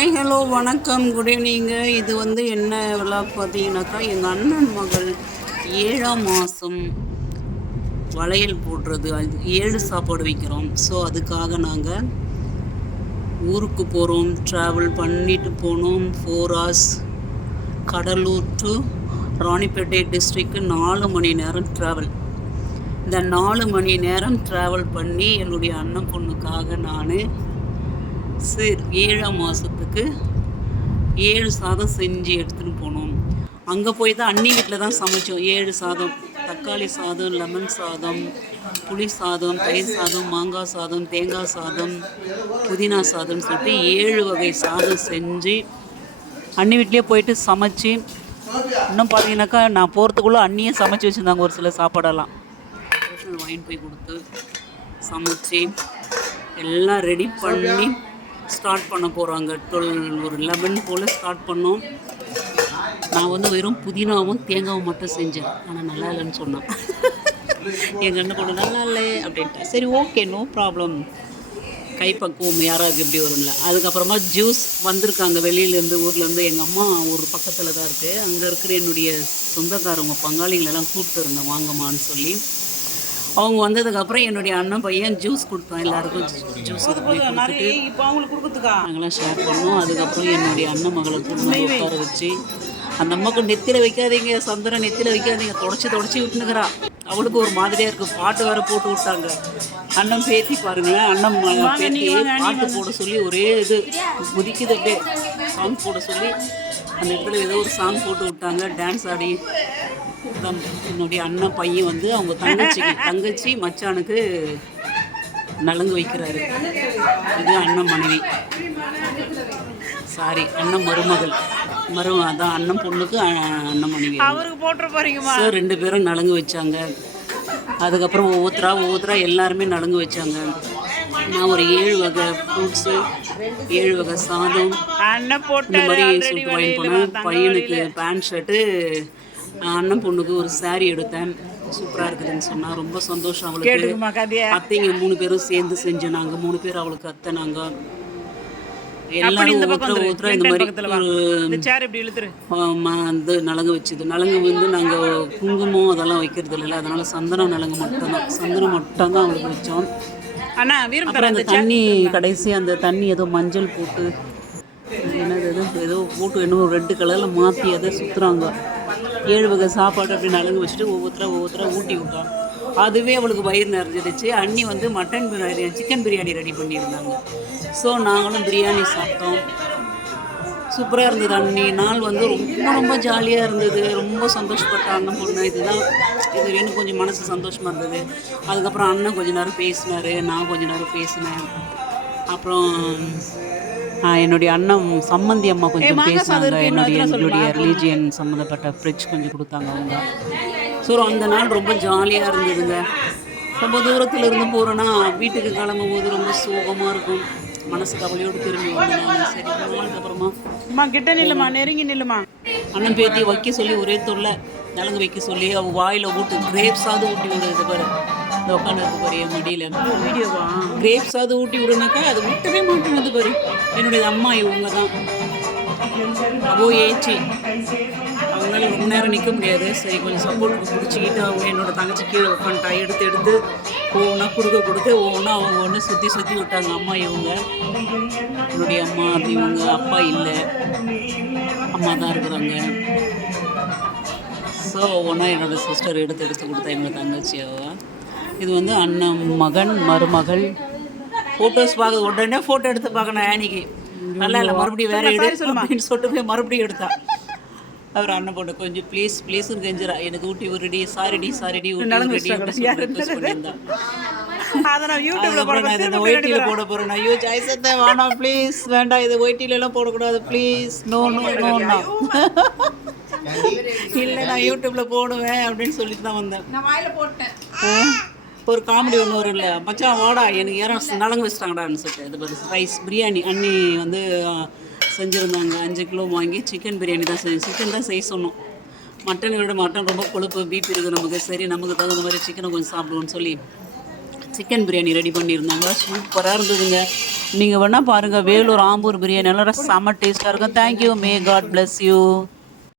Hi hello வணக்கம் good evening. இது என்ன விழாக் பார்த்தீங்கன்னாக்கா, எங்கள் அண்ணன் மகள் 7ஆம் மாதம் வளையல் போடுறது, அது 7 சாப்பாடு வைக்கிறோம். ஸோ அதுக்காக நாங்கள் ஊருக்கு போகிறோம். ட்ராவல் பண்ணிட்டு போனோம். 4 hours கடலூர் டு ராணிப்பேட்டை டிஸ்ட்ரிக்கு 4 மணி நேரம் ட்ராவல். இந்த 4 மணி நேரம் ட்ராவல் பண்ணி என்னுடைய அண்ணன் பொண்ணுக்காக நான் 7ஆம் மாதத்துக்கு 7 சாதம் செஞ்சு எடுத்துகிட்டு போனோம். அங்கே போய் தான் அண்ணி வீட்டில் தான் சமைச்சோம். 7 சாதம், தக்காளி சாதம், லெமன் சாதம், புளி சாதம், தயிர் சாதம், மாங்காய் சாதம், தேங்காய் சாதம், புதினா சாதம்னு சொல்லிட்டு 7 வகை சாதம் செஞ்சு அண்ணி வீட்லேயே போயிட்டு சமைச்சு, இன்னும் பார்த்தீங்கன்னாக்கா நான் போகிறதுக்குள்ளே அண்ணியே சமைச்சு வச்சுருந்தாங்க. ஒரு சில சாப்பாடெல்லாம் வாங்கிட்டு போய் கொடுத்து சமைச்சு எல்லாம் ரெடி பண்ணி ஸ்டார்ட் பண்ண போகிறாங்க. 11 போல் ஸ்டார்ட் பண்ணோம். நான் வெறும் புதினாவும் தேங்காவும் மட்டும் செஞ்சேன். ஆனால் நல்லா இல்லைன்னு சொன்னான். எங்கள் அண்ணன் பொண்ணு நல்லா இல்லை அப்படின்ட்டு. சரி, ஓகே, நோ ப்ராப்ளம், கைப்பக்குவம் யாராவது எப்படி வரும்ல. அதுக்கப்புறமா ஜூஸ் வந்திருக்காங்க வெளியிலேருந்து, ஊர்லேருந்து. எங்கள் அம்மா ஒரு பக்கத்தில் தான் இருக்குது. அங்கே இருக்கிற என்னுடைய சொந்தக்காரவங்க பங்காளிகளெல்லாம் கூப்பிட்டு இருந்தேன் வாங்கம்மான்னு சொல்லி. அவங்க வந்ததுக்கப்புறம் என்னுடைய அண்ணன் பையன் ஜூஸ் கொடுத்தான். எல்லாருக்கும் ஜூஸ் இது பண்ணி கொடுத்துட்டு இப்போ அவங்களுக்கு கொடுக்குறதுக்கா நாங்களாம் ஷேர் பண்ணோம். அதுக்கப்புறம் என்னுடைய அண்ணன் மகளை கூப்பிட்டு உட்கார வச்சு, அந்த அம்மாவுக்கு நெத்தியில் வைக்காதீங்க, சந்திரன் நெத்தியில் வைக்காதீங்க, தொடச்சி விட்டுனுக்கிறா. அவளுக்கு ஒரு மாதிரியாக இருக்குது. பாட்டு வேறு போட்டு விட்டாங்க. அண்ணன் பேத்தி பாருங்களேன், அண்ணன் பேத்தி பாட்டு போட சொல்லி ஒரே இது குதிக்குது. அப்படியே சாங் போட சொல்லி அந்த இடத்துல ஏதோ ஒரு சாங் போட்டு விட்டாங்க. டான்ஸ் ஆடி என்னுடைய அண்ணன் பையன் அவங்க தங்கச்சி மச்சானுக்கு நலங்கு வைக்கிறாரு. இது அண்ணன் மனைவி, சாரி அண்ணன் மருமகள், அதான் அண்ணன் பொண்ணுக்கு அண்ணன் மனைவி அவருக்கு போட்டு போறீங்க. ஸோ 2 பேரும் நலங்கு வச்சாங்க. அதுக்கப்புறம் ஒவ்வொருத்தரா எல்லாருமே நலங்கு வச்சாங்க. நான் ஒரு 7 வகை ஃப்ரூட்ஸு, 7 வகை சாதம் இந்த மாதிரி சொல்லிட்டு வாங்கி போனேன். பையனுக்கு பேண்ட் ஷர்ட்டு, அண்ணன் பொண்ணுக்கு ஒரு சாரீ எடுத்தேன். சூப்பராக இருக்குதுன்னு சொன்னால் ரொம்ப சந்தோஷம் அவளுக்கு. அத்தைங்க 3 பேரும் சேர்ந்து செஞ்சோம். நாங்கள் 3 பேர் அவளுக்கு அத்தை. நாங்கள் எல்லாரும் ஒருத்தரா இந்த மாதிரி நலங்கு வச்சுது. நலங்கு நாங்கள் குங்குமம் அதெல்லாம் வைக்கிறது இல்லை, அதனால சந்தனம் நலங்கு மட்டும்தான் அவளுக்கு வச்சோம். அப்புறம் அந்த தண்ணி கடைசி அந்த தண்ணி ஏதோ மஞ்சள் போட்டு ஏதோ போட்டு இன்னும் ரெட் கலரில் மாற்றி அதை சுற்றுறாங்க. 7 வகை சாப்பாடு அப்படி நலங்கு வச்சுட்டு ஒவ்வொருத்தரா ஊட்டி விட்டான். அதுவே அவளுக்கு வயிறு நிறைஞ்சிடுச்சு. அண்ணி mutton biryani, chicken biryani ready பண்ணியிருந்தாங்க. ஸோ நாங்களும் பிரியாணி சாப்பிட்டோம். சூப்பராக இருந்தது. அன்னி நாள் ரொம்ப ஜாலியாக இருந்தது. ரொம்ப சந்தோஷப்பட்ட அண்ணன் பொண்ணு. இது எனக்கு கொஞ்சம் மனசு சந்தோஷமாக இருந்தது. அதுக்கப்புறம் அண்ணன் கொஞ்ச நேரம் பேசினார், நான் கொஞ்ச நேரம் பேசினேன். அப்புறம் என்னுடைய அண்ணன் சம்மந்தி அம்மா கொஞ்சம் பேசினாங்க. எங்களுடைய ரிலீஜியன் சம்மந்தப்பட்ட ஃப்ரிட்ஜ் கொஞ்சம் கொடுத்தாங்க அவங்க. ஸோ அந்த நாள் ரொம்ப ஜாலியாக இருந்ததுங்க. ரொம்ப தூரத்தில் இருந்து போகிறோன்னா வீட்டுக்கு கிளம்பும் போது ரொம்ப சோகமாக இருக்கும். மனசு கவலையோடு திரும்பி வந்தேன். சரி, அதுக்கப்புறமா கிட்ட நில்லுமா, நெருங்கி நில்லுமா. அண்ணன் பேத்தி வைக்க சொல்லி ஒரே தொல்லை, நலங்கு வைக்க சொல்லி அவள் வாயில் கிரேப்ஸாவது ஊட்டி விடுறது பாரு. இந்த உட்காந்து இருக்கு பாரு என் மடியில். வீடியோவா? கிரேப்ஸாவது ஊட்டி விடுனாக்கா அது விட்டவே மாட்டேங்குது பாரு. என்னுடைய அம்மா இவங்க தான். ஏச்சி அவங்களால ரொம்ப நேரம் நிற்க முடியாது. சரி, கொஞ்சம் சப்போர்ட்டுக்கு பிடிச்சிக்கிட்டு அவங்க என்னோடய தங்கச்சி கீழே உட்காந்துட்டா. எடுத்து ஒவ்வொன்றா கொடுக்க ஒவ்வொன்றா அவங்க சுற்றி விட்டாங்க. அம்மா இவங்க என்னுடைய அம்மா. அது இவங்க அப்பா இல்லை, அம்மா தான் இருக்கிறாங்க. ஸோ ஒவ்வொன்றா என்னோடய சிஸ்டர் எடுத்து கொடுத்தா என்னோடய தங்கச்சி அவ. இது அண்ணன் மகன் மருமகள். ஃபோட்டோஸ் பார்க்க உடனே ஃபோட்டோ எடுத்து பார்க்கணும். ஆனிக்கு நல்லா இல்லை, மறுபடியும் வேறு அப்படின்னு சொல்லிட்டு போய் மறுபடியும் எடுத்தா. அவர் அண்ணன் பொண்ணு கொஞ்சம் ப்ளீஸ்ன்னு கெஞ்சிரா, எனக்கு ஊட்டி விடுடி, சாரிடி ஒயிட்டியில் போட போகிறேன். ஐயோ ஜாய்சத்தை வேணாம் ப்ளீஸ், வேண்டாம், இது ஒயிட்டிலெல்லாம் போடக்கூடாது ப்ளீஸ், நோ இல்லை, நான் யூடியூப்பில் போடுவேன் அப்படின்னு சொல்லிட்டு தான் வந்தேன். ஒரு காமெடி ஒன்று வரும் இல்லை, மச்சான் வாடா எனக்கு யாரும் நலங்கு வச்சுட்டாங்கடான்னு சொல்லிட்டு. இது ரைஸ் பிரியாணி அண்ணி செஞ்சுருந்தாங்க. 5 கிலோ வாங்கி சிக்கன் பிரியாணி தான் சிக்கன் தான் செய்ய சொன்னோம். மட்டன் ரொம்ப கொழுப்பு, பிபி இருக்குது நமக்கு. சரி, நமக்கு தகுந்த மாதிரி சிக்கனை கொஞ்சம் சாப்பிடுவோன்னு சொல்லி சிக்கன் பிரியாணி ரெடி பண்ணியிருந்தாங்க. சூப்பராக இருந்ததுங்க. நீங்கள் வேணால் பாருங்கள், வேலூர் ஆம்பூர் பிரியாணி எல்லாம் செம்ம டேஸ்ட்டாக இருக்கும். Thank you. May God bless you.